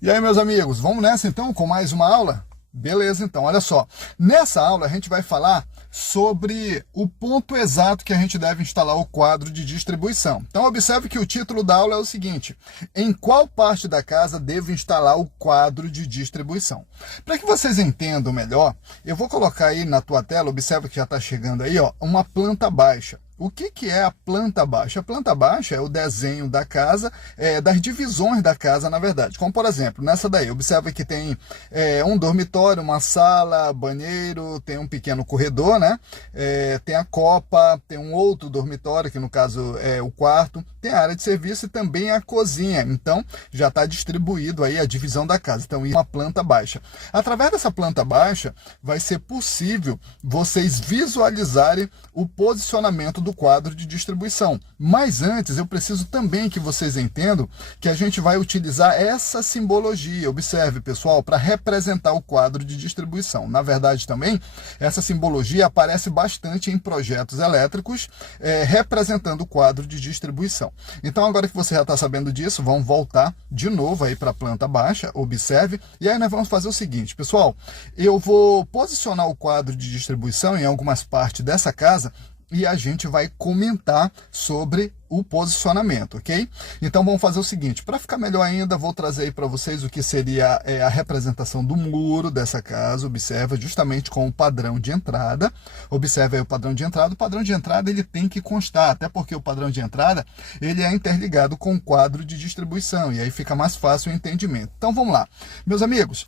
E aí, meus amigos, vamos nessa então com mais uma aula? Beleza, então, olha só. Nessa aula a gente vai falar sobre o ponto exato que a gente deve instalar o quadro de distribuição. Então, observe que o título da aula é o seguinte: em qual parte da casa devo instalar o quadro de distribuição? Para que vocês entendam melhor, eu vou colocar aí na tua tela, observe que já está chegando aí, ó, uma planta baixa. O que é a planta baixa? A planta baixa é o desenho da casa, das divisões da casa, na verdade. Como, por exemplo, nessa daí, observa que tem um dormitório, uma sala, banheiro, tem um pequeno corredor, né? Tem a copa, tem um outro dormitório, que no caso é o quarto, tem a área de serviço e também a cozinha. Então, já está distribuído aí a divisão da casa. Então, isso é uma planta baixa. Através dessa planta baixa, vai ser possível vocês visualizarem o posicionamento do quadro de distribuição. Mas antes, eu preciso também que vocês entendam que a gente vai utilizar essa simbologia. Observe, pessoal, para representar o quadro de distribuição. Na verdade, também, essa simbologia aparece bastante em projetos elétricos, representando o quadro de distribuição. Então, agora que você já está sabendo disso, vamos voltar de novo aí para a planta baixa, observe, e aí nós vamos fazer o seguinte, pessoal, eu vou posicionar o quadro de distribuição em algumas partes dessa casa, e a gente vai comentar sobre o posicionamento, ok? Então vamos fazer o seguinte, para ficar melhor ainda, vou trazer aí para vocês o que seria a representação do muro dessa casa. Observa justamente com o padrão de entrada. Observe aí o padrão de entrada ele tem que constar, até porque o padrão de entrada ele é interligado com o quadro de distribuição, e aí fica mais fácil o entendimento. Então vamos lá, meus amigos.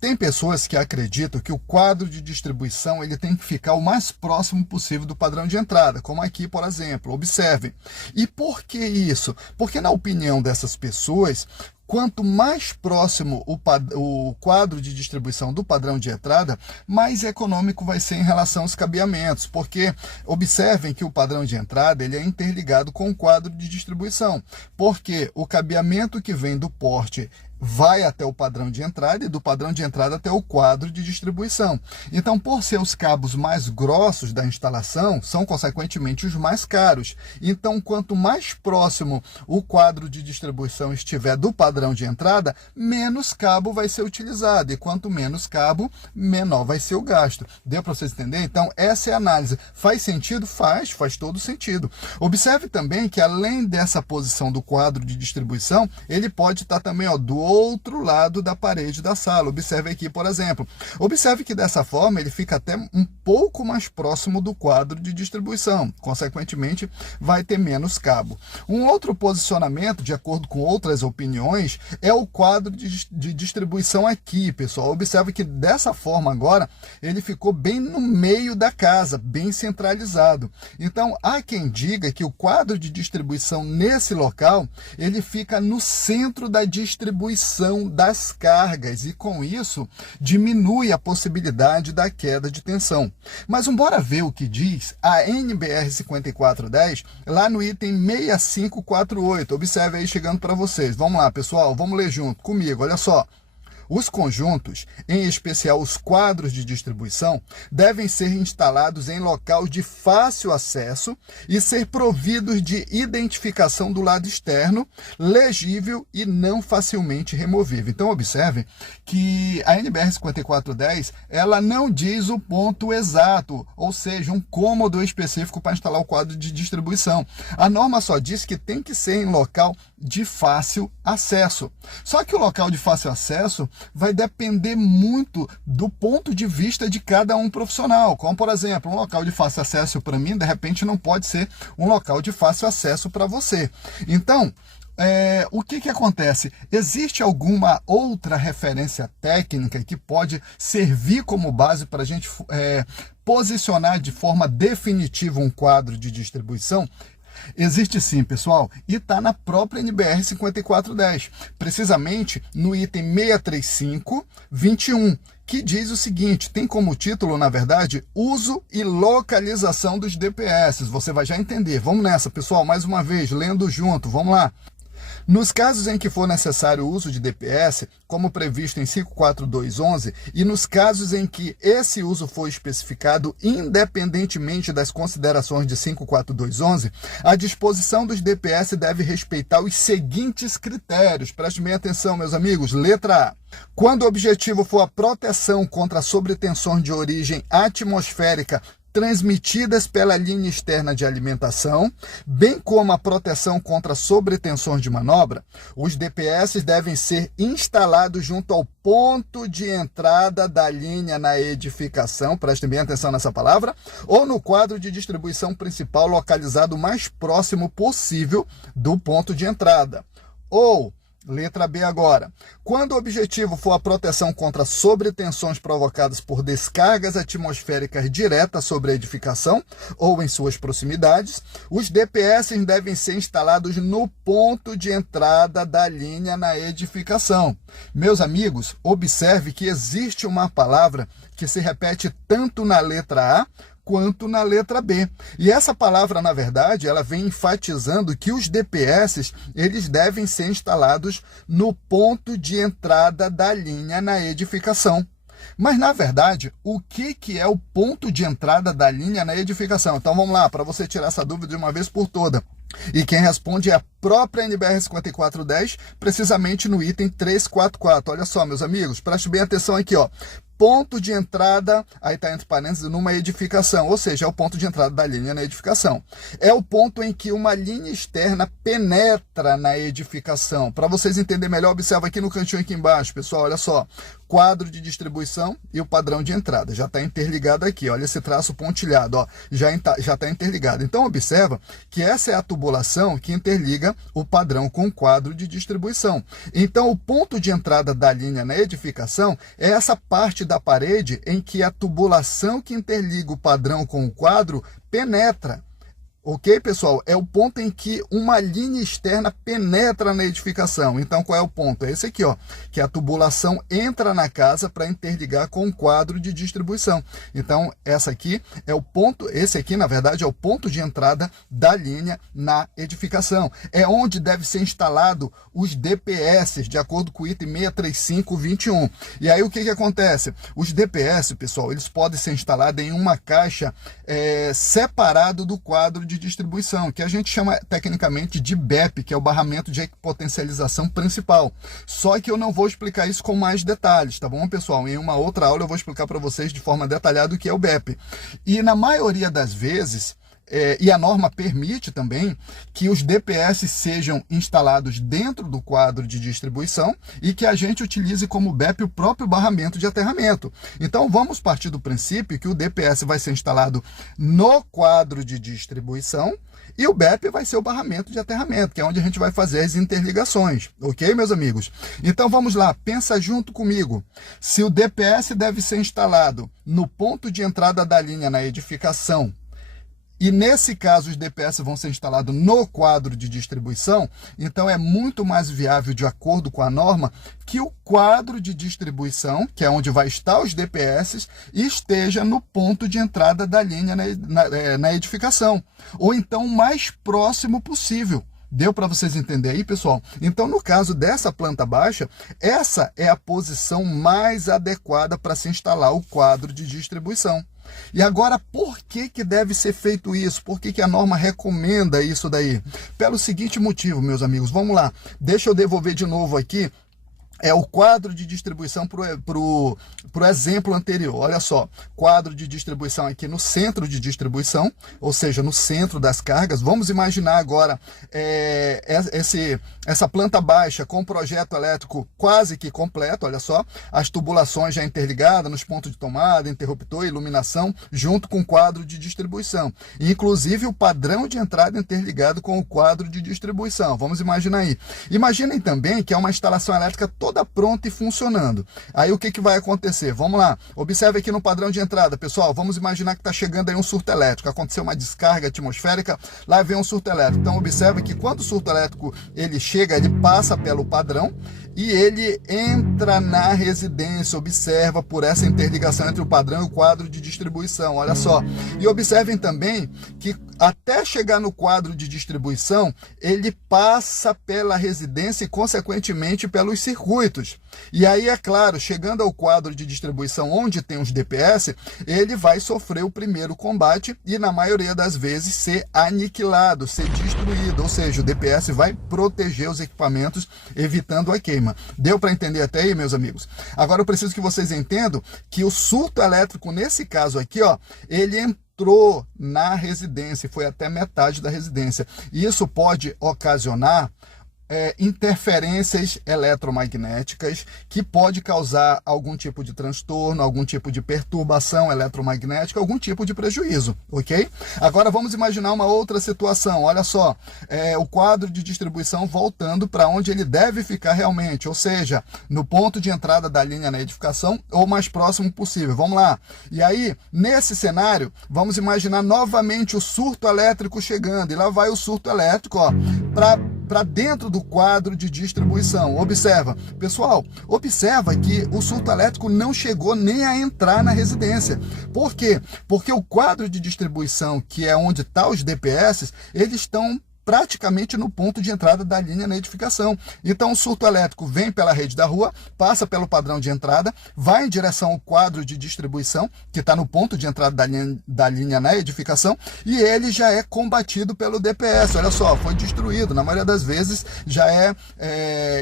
Tem pessoas que acreditam que o quadro de distribuição ele tem que ficar o mais próximo possível do padrão de entrada, como aqui, por exemplo. Observe. E por que isso? Porque, na opinião dessas pessoas, quanto mais próximo o quadro de distribuição do padrão de entrada, mais econômico vai ser em relação aos cabeamentos, porque observem que o padrão de entrada ele é interligado com o quadro de distribuição, porque o cabeamento que vem do porte vai até o padrão de entrada e do padrão de entrada até o quadro de distribuição. Então, por ser os cabos mais grossos da instalação, são consequentemente os mais caros. Então, quanto mais próximo o quadro de distribuição estiver do padrão de entrada, menos cabo vai ser utilizado. E quanto menos cabo, menor vai ser o gasto. Deu para vocês entenderem? Então, essa é a análise. Faz sentido? Faz todo sentido. Observe também que, além dessa posição do quadro de distribuição, ele pode estar também do outro lado da parede da sala. Observe aqui, por exemplo. Observe que dessa forma ele fica até um pouco mais próximo do quadro de distribuição. Consequentemente, vai ter menos cabo. Um outro posicionamento, de acordo com outras opiniões, é o quadro de distribuição aqui, pessoal. Observe que dessa forma agora, ele ficou bem no meio da casa, bem centralizado. Então, há quem diga que o quadro de distribuição nesse local, ele fica no centro da distribuição das cargas e com isso diminui a possibilidade da queda de tensão. Mas bora ver o que diz a NBR 5410 lá no item 6548. Observe aí chegando para vocês. Vamos lá, pessoal, vamos ler junto comigo. Olha só. Os conjuntos, em especial os quadros de distribuição, devem ser instalados em local de fácil acesso e ser providos de identificação do lado externo, legível e não facilmente removível. Então, observe que a NBR 5410 ela não diz o ponto exato, ou seja, um cômodo específico para instalar o quadro de distribuição. A norma só diz que tem que ser em local de fácil acesso. Só que o local de fácil acesso vai depender muito do ponto de vista de cada um profissional. Como, por exemplo, um local de fácil acesso para mim, de repente, não pode ser um local de fácil acesso para você. Então, o que acontece? Existe alguma outra referência técnica que pode servir como base para a gente posicionar de forma definitiva um quadro de distribuição? Existe sim, pessoal, e está na própria NBR 5410, precisamente no item 63521, que diz o seguinte, tem como título, na verdade, uso e localização dos DPS. Você vai já entender. Vamos nessa, pessoal, mais uma vez, lendo junto, vamos lá. Nos casos em que for necessário o uso de DPS, como previsto em 54211, e nos casos em que esse uso for especificado independentemente das considerações de 54211, a disposição dos DPS deve respeitar os seguintes critérios. Prestem bem atenção, meus amigos. Letra A. Quando o objetivo for a proteção contra sobretensões de origem atmosférica transmitidas pela linha externa de alimentação, bem como a proteção contra sobretensões de manobra, os DPS devem ser instalados junto ao ponto de entrada da linha na edificação, prestem bem atenção nessa palavra, ou no quadro de distribuição principal localizado o mais próximo possível do ponto de entrada. Ou letra B agora. Quando o objetivo for a proteção contra sobretensões provocadas por descargas atmosféricas diretas sobre a edificação ou em suas proximidades, os DPS devem ser instalados no ponto de entrada da linha na edificação. Meus amigos, observe que existe uma palavra que se repete tanto na letra A quanto na letra B. E essa palavra, na verdade, ela vem enfatizando que os DPS, eles devem ser instalados no ponto de entrada da linha na edificação. Mas, na verdade, o que é o ponto de entrada da linha na edificação? Então, vamos lá, para você tirar essa dúvida de uma vez por toda. E quem responde é a própria NBR 5410, precisamente no item 344. Olha só, meus amigos, preste bem atenção aqui, ó. Ponto de entrada, aí está entre parênteses, numa edificação, ou seja, é o ponto de entrada da linha na edificação. É o ponto em que uma linha externa penetra na edificação. Para vocês entenderem melhor, observa aqui no cantinho aqui embaixo, pessoal, olha só. Quadro de distribuição e o padrão de entrada. Já está interligado aqui, olha esse traço pontilhado, ó, já está interligado. Então, observa que essa é a tubulação que interliga o padrão com o quadro de distribuição. Então, o ponto de entrada da linha na edificação é essa parte da parede em que a tubulação que interliga o padrão com o quadro penetra. Ok, pessoal? É o ponto em que uma linha externa penetra na edificação. Então, qual é o ponto? É esse aqui, ó, que a tubulação entra na casa para interligar com o quadro de distribuição. Então, essa aqui é o ponto, esse aqui, na verdade, é o ponto de entrada da linha na edificação. É onde deve ser instalado os DPS, de acordo com o item 63521. E aí, o que acontece? Os DPS, pessoal, eles podem ser instalados em uma caixa separado do quadro de distribuição, que a gente chama tecnicamente de BEP, que é o barramento de potencialização principal. Só que eu não vou explicar isso com mais detalhes, tá bom, pessoal? Em uma outra aula eu vou explicar para vocês de forma detalhada o que é o BEP. E na maioria das vezes, e a norma permite também que os DPS sejam instalados dentro do quadro de distribuição e que a gente utilize como BEP o próprio barramento de aterramento. Então, vamos partir do princípio que o DPS vai ser instalado no quadro de distribuição e o BEP vai ser o barramento de aterramento, que é onde a gente vai fazer as interligações. Ok, meus amigos? Então, vamos lá, pensa junto comigo. Se o DPS deve ser instalado no ponto de entrada da linha na edificação, e nesse caso os DPS vão ser instalados no quadro de distribuição, então é muito mais viável, de acordo com a norma, que o quadro de distribuição, que é onde vai estar os DPS, esteja no ponto de entrada da linha na edificação, ou então o mais próximo possível. Deu para vocês entenderem aí, pessoal? Então, no caso dessa planta baixa, essa é a posição mais adequada para se instalar o quadro de distribuição. E agora, por que deve ser feito isso? Por que a norma recomenda isso daí? Pelo seguinte motivo, meus amigos, vamos lá. Deixa eu devolver de novo aqui. É o quadro de distribuição pro exemplo anterior. Olha só, quadro de distribuição aqui no centro de distribuição, ou seja, no centro das cargas. Vamos imaginar agora essa planta baixa com o projeto elétrico quase que completo, olha só, as tubulações já interligadas nos pontos de tomada, interruptor, iluminação, junto com o quadro de distribuição. Inclusive o padrão de entrada interligado com o quadro de distribuição. Vamos imaginar aí. Imaginem também que é uma instalação elétrica toda pronta e funcionando. Aí o que vai acontecer? Vamos lá, observe aqui no padrão de entrada, pessoal, vamos imaginar que está chegando aí um surto elétrico, aconteceu uma descarga atmosférica, lá vem um surto elétrico. Então observe que quando o surto elétrico ele chega, ele passa pelo padrão e ele entra na residência. Observa por essa interligação entre o padrão e o quadro de distribuição, olha só. E observem também que até chegar no quadro de distribuição, ele passa pela residência e, consequentemente, pelos circuitos. E aí, é claro, chegando ao quadro de distribuição onde tem os DPS, ele vai sofrer o primeiro combate e, na maioria das vezes, ser aniquilado, ser destruído. Ou seja, o DPS vai proteger os equipamentos, evitando a queima. Deu para entender até aí, meus amigos? Agora eu preciso que vocês entendam que o surto elétrico, nesse caso aqui, ó, ele entrou na residência, foi até metade da residência. E isso pode ocasionar interferências eletromagnéticas que pode causar algum tipo de transtorno, algum tipo de perturbação eletromagnética, algum tipo de prejuízo, ok? Agora vamos imaginar uma outra situação, olha só, o quadro de distribuição voltando para onde ele deve ficar realmente, ou seja, no ponto de entrada da linha na edificação ou mais próximo possível, vamos lá. E aí, nesse cenário, vamos imaginar novamente o surto elétrico chegando, e lá vai o surto elétrico, ó, para dentro do quadro de distribuição. Observa, pessoal, observa que o surto elétrico não chegou nem a entrar na residência. Por quê? Porque o quadro de distribuição, que é onde estão os DPS, eles estão praticamente no ponto de entrada da linha na edificação. Então o surto elétrico vem pela rede da rua, passa pelo padrão de entrada, vai em direção ao quadro de distribuição, que está no ponto de entrada da linha na edificação, e ele já é combatido pelo DPS. Olha só, foi destruído, na maioria das vezes já é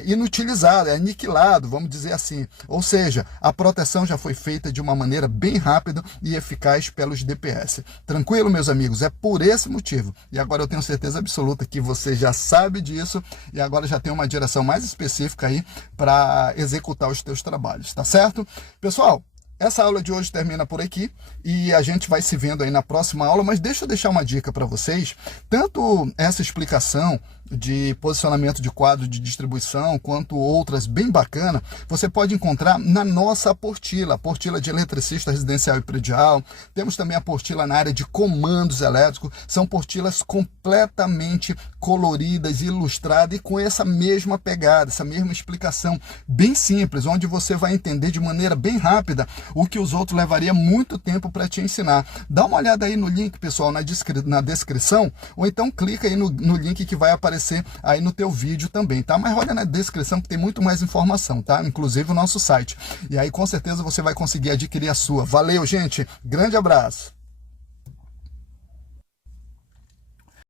inutilizado, é aniquilado, vamos dizer assim. Ou seja, a proteção já foi feita de uma maneira bem rápida e eficaz pelos DPS. Tranquilo, meus amigos? É por esse motivo. E agora eu tenho certeza absoluta que você já sabe disso e agora já tem uma direção mais específica aí para executar os teus trabalhos, tá certo? Pessoal, essa aula de hoje termina por aqui e a gente vai se vendo aí na próxima aula, mas deixa eu deixar uma dica para vocês, tanto essa explicação de posicionamento de quadro de distribuição, quanto outras bem bacana, você pode encontrar na nossa apostila, apostila de eletricista residencial e predial. Temos também a apostila na área de comandos elétricos, são apostilas completamente coloridas, ilustradas e com essa mesma pegada, essa mesma explicação bem simples, onde você vai entender de maneira bem rápida o que os outros levariam muito tempo para te ensinar. Dá uma olhada aí no link, pessoal, na descrição, ou então clica aí no link que vai aparecer aí no teu vídeo também, tá? Mas olha na descrição que tem muito mais informação, tá? Inclusive o nosso site. E aí com certeza você vai conseguir adquirir a sua. Valeu, gente! Grande abraço!